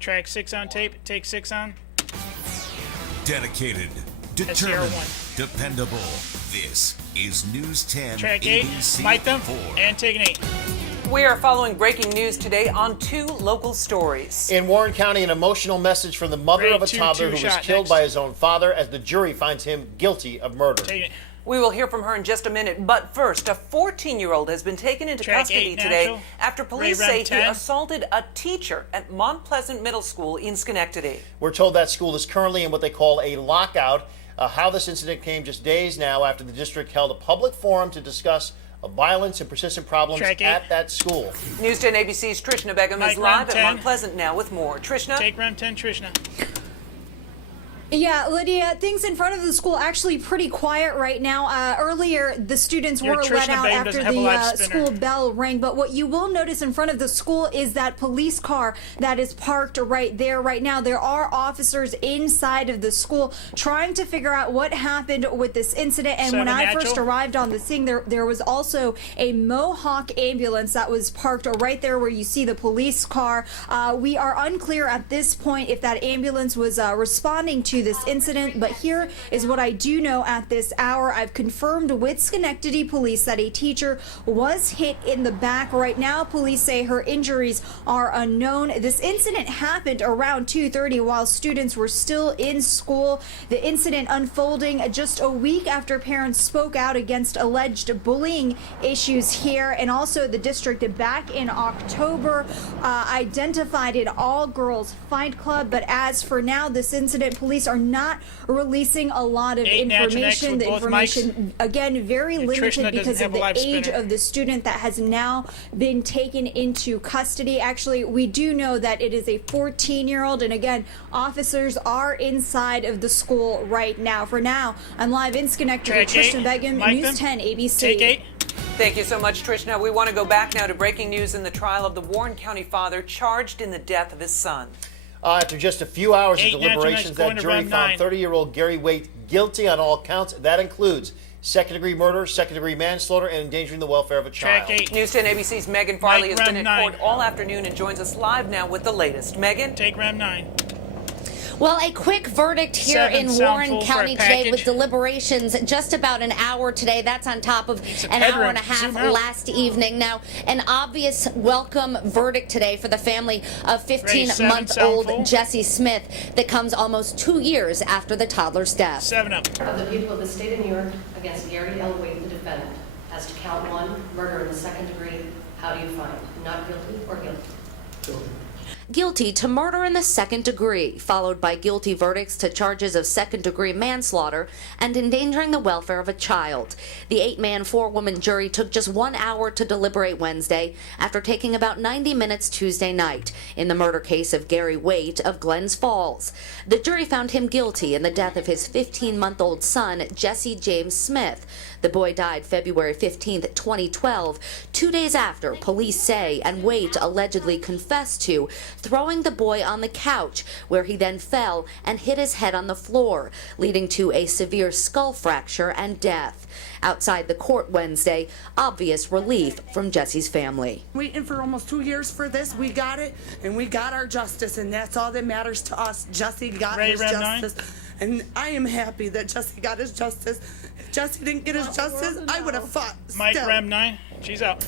Track 6 on tape. Take 6 on. Dedicated, determined, dependable. This is News 10 Track 8. ABC Mic them 4. and take an 8. We are following breaking news today on 2 local stories. In Warren County, an emotional message from the mother of a toddler who was killed by his own father as the jury finds him guilty of murder. Take it. We will hear from her in just a minute, but first, a 14-year-old has been taken into custody today after police say he assaulted a teacher at Mount Pleasant Middle School in Schenectady. We're told that school is currently in what they call a lockout. How this incident came just days now after the district held a public forum to discuss violence and persistent problems at that school. News 10 ABC's Trishna Begum is live at Mount Pleasant now with more. Trishna? Take round 10, Trishna. Yeah, Lydia, things in front of the school actually pretty quiet right now. Earlier, the students were let out after the school bell rang. But what you will notice in front of the school is that police car that is parked right there right now. There are officers inside of the school trying to figure out what happened with this incident. And when I first arrived on the scene, there was also a Mohawk ambulance that was parked right there where you see the police car. We are unclear at this point if that ambulance was responding to this incident, but here is what I do know at this hour. I've confirmed with Schenectady police that a teacher was hit in the back. Right now, police say her injuries are unknown. This incident happened around 2:30 while students were still in school. The incident unfolding just a week after parents spoke out against alleged bullying issues here, and also the district back in October identified an all-girls fight club. But as for now, this incident, police are not releasing a lot of information. The information, again, very limited because of the age of the student that has now been taken into custody. Actually, we do know that it is a 14-year-old, and again, officers are inside of the school right now. For now, I'm live in Schenectady. Trishna Begum, News 10 ABC. Take 8. Thank you so much, Trishna. We want to go back now to breaking news in the trial of the Warren County father charged in the death of his son. After just a few hours of deliberations, that jury found 30-year-old Gary Waite guilty on all counts. That includes second-degree murder, second-degree manslaughter, and endangering the welfare of a child. News 10 ABC's Megan Farley has been in court all afternoon and joins us live now with the latest. Megan? Take round 9. Well, a quick verdict here in Warren County today with deliberations just about an hour today. That's on top of an hour and a half last evening. Now, an obvious welcome verdict today for the family of 15-month-old Jesse Smith that comes almost 2 years after the toddler's death. 7 up. Of the people of the state of New York against Gary L. Waite, the defendant, as to count 1, murder in the second degree, how do you find? Not guilty or guilty? Guilty. Guilty to murder in the second degree, followed by guilty verdicts to charges of second-degree manslaughter and endangering the welfare of a child. The 8-man, 4-woman jury took just 1 hour to deliberate Wednesday after taking about 90 minutes Tuesday night in the murder case of Gary Waite of Glens Falls. The jury found him guilty in the death of his 15-month-old son, Jesse James Smith. The boy died February 15, 2012, 2 days after police say and Waite allegedly confessed to throwing the boy on the couch, where he then fell and hit his head on the floor, leading to a severe skull fracture and death. Outside the court Wednesday, obvious relief from Jesse's family. Waiting for almost 2 years for this. We got it, and we got our justice, and that's all that matters to us. Jesse got his justice. And I am happy that Jesse got his justice. If Jesse didn't get his justice, I would have fought Mike Rem 9. She's out.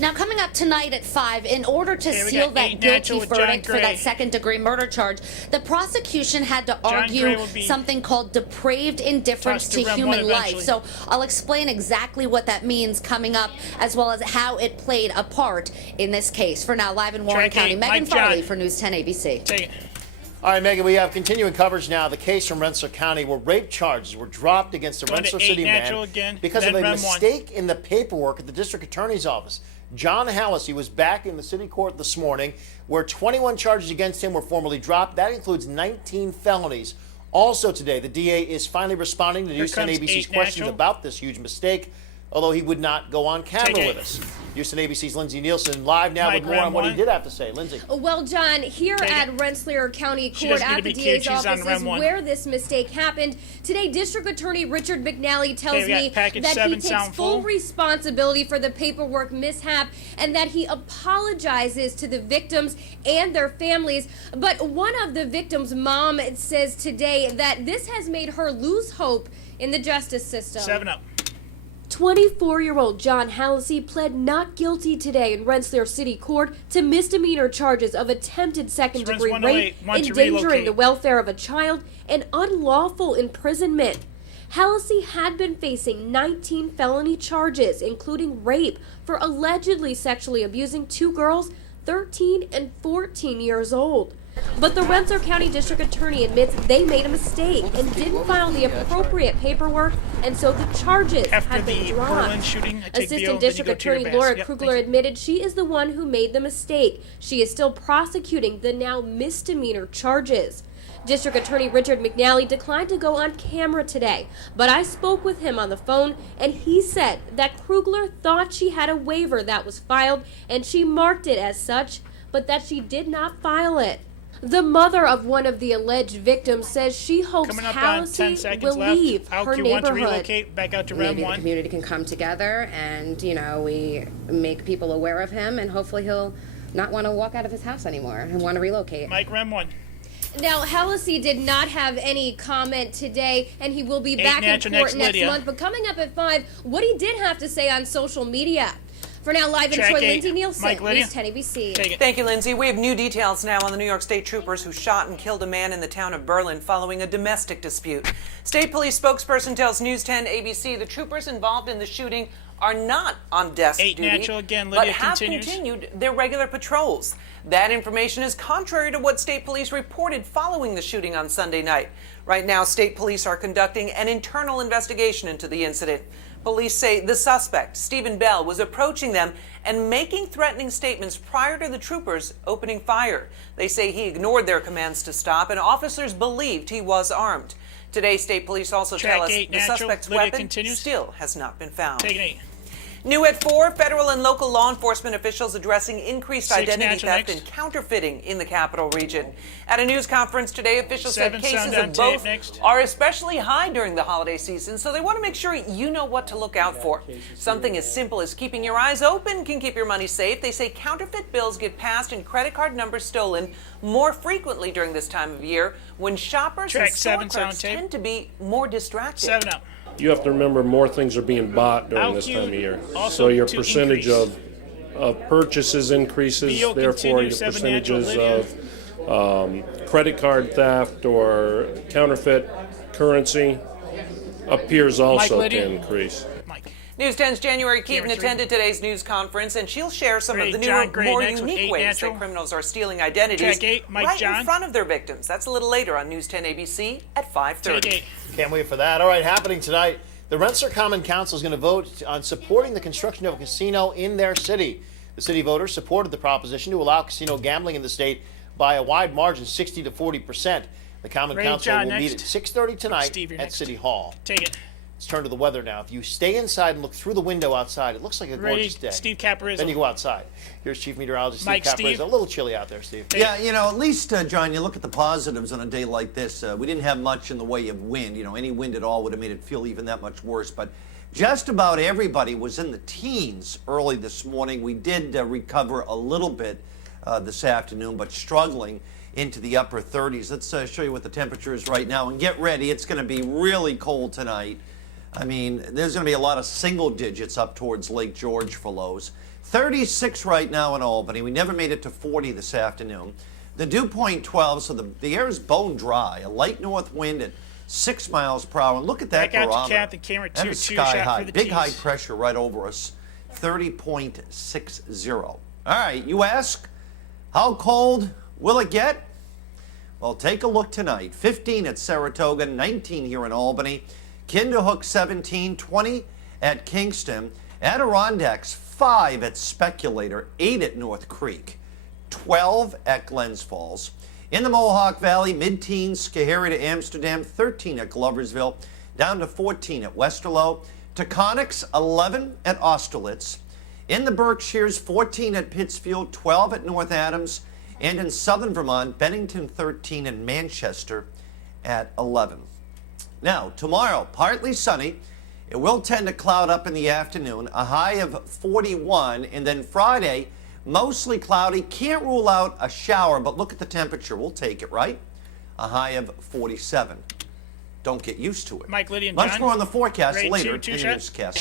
Now, coming up tonight at 5, in order to seal that guilty verdict for that second-degree murder charge, the prosecution had to argue something called depraved indifference to human life. So I'll explain exactly what that means coming up, as well as how it played a part in this case. For now, live in Warren County, Megan Farley for News 10 ABC. Take it. All right, Megan, we have continuing coverage now. The case from Rensselaer County where rape charges were dropped against a Rensselaer City man because of a mistake in the paperwork at the district attorney's office. John Hallisey was back in the city court this morning where 21 charges against him were formally dropped. That includes 19 felonies. Also today, the DA is finally responding to News 10 ABC's questions about this huge mistake. although he would not go on camera with us. NEWS10 ABC's Lindsay Nielsen live now with more on what he did have to say. Lindsay. Well, John, here at Rensselaer County Court at the DA's office is where this mistake happened. Today, District Attorney Richard McNally tells me that he takes full responsibility for the paperwork mishap and that he apologizes to the victims and their families. But one of the victims' mom says today that this has made her lose hope in the justice system. 7-up. 24-year-old John Hallisey pled not guilty today in Rensselaer City Court to misdemeanor charges of attempted second-degree rape, endangering the welfare of a child, and unlawful imprisonment. Hallisey had been facing 19 felony charges, including rape, for allegedly sexually abusing 2 girls, 13 and 14 years old. But the Rensselaer County District Attorney admits they made a mistake and didn't file the appropriate paperwork, and so the charges have been dropped. Assistant District Attorney Laura Krugler admitted she is the one who made the mistake. She is still prosecuting the now misdemeanor charges. District Attorney Richard McNally declined to go on camera today, but I spoke with him on the phone, and he said that Krugler thought she had a waiver that was filed, and she marked it as such, but that she did not file it. The mother of one of the alleged victims says she hopes Hallisey will leave her neighborhood. Back out to Maybe the community can come together and, we make people aware of him, and hopefully he'll not want to walk out of his house anymore and want to relocate. Mike, Rem 1. Now, Hallisey did not have any comment today, and he will be back in court next month. But coming up at 5, what he did have to say on social media. For now, live in Troy, Lindsay Nielsen, NEWS10 ABC. Thank you, Lindsay. We have new details now on the New York State troopers who shot and killed a man in the town of Berlin following a domestic dispute. State police spokesperson tells NEWS10 ABC the troopers involved in the shooting are not on desk duty, but have continued their regular patrols. That information is contrary to what state police reported following the shooting on Sunday night. Right now, state police are conducting an internal investigation into the incident. Police say the suspect, Stephen Bell, was approaching them and making threatening statements prior to the troopers opening fire. They say he ignored their commands to stop, and officers believed he was armed. Today, state police also tell us the suspect's weapon still has not been found. New at 4, federal and local law enforcement officials addressing increased identity theft and counterfeiting in the capital region. At a news conference today, officials said cases of both are especially high during the holiday season, so they want to make sure you know what to look out for. Something as simple as keeping your eyes open can keep your money safe. They say counterfeit bills get passed and credit card numbers stolen more frequently during this time of year when shoppers and store clerks tend to be more distracted. 7-up. You have to remember more things are being bought during this time of year. So your percentage of purchases increases, therefore your percentages of credit card theft or counterfeit currency appears also to increase. News 10's January Keaton attended today's news conference, and she'll share some of the newer, more unique ways that criminals are stealing identities right in front of their victims. That's a little later on News 10 ABC at 5:30. Can't wait for that. All right, happening tonight, the Rensselaer Common Council is going to vote on supporting the construction of a casino in their city. The city voters supported the proposition to allow casino gambling in the state by a wide margin, 60 to 40%. The Common Council will meet at 6:30 tonight at City Hall. Let's turn to the weather now. If you stay inside and look through the window outside, it looks like a gorgeous day. Steve Caparizzo. Then you go outside. Here's Chief Meteorologist Steve Caparizzo. A little chilly out there, Steve. Yeah, at least, John, you look at the positives on a day like this. We didn't have much in the way of wind. Any wind at all would have made it feel even that much worse. But just about everybody was in the teens early this morning. We did recover a little bit this afternoon, but struggling into the upper 30s. Let's show you what the temperature is right now. And get ready. It's going to be really cold tonight. I mean, there's going to be a lot of single digits up towards Lake George for lows. 36 right now in Albany. We never made it to 40 this afternoon. The dew point 12, so the air is bone dry. A light north wind at 6 miles per hour. And look at that barometer. That is sky high. Big high pressure right over us. 30.60. All right, you ask, how cold will it get? Well, take a look tonight. 15 at Saratoga, 19 here in Albany. Kinderhook 17, 20 at Kingston. Adirondacks 5 at Speculator, 8 at North Creek, 12 at Glens Falls. In the Mohawk Valley, mid-teens, Schoharie to Amsterdam, 13 at Gloversville, down to 14 at Westerlo, Taconics, 11 at Austerlitz. In the Berkshires, 14 at Pittsfield, 12 at North Adams. And in southern Vermont, Bennington 13 and Manchester at 11. Now, tomorrow, partly sunny. It will tend to cloud up in the afternoon, a high of 41. And then Friday, mostly cloudy. Can't rule out a shower, but look at the temperature. We'll take it, right? A high of 47. Don't get used to it. Mike, Lydia, and Much John. more on the forecast Grade later 2, in the newscast.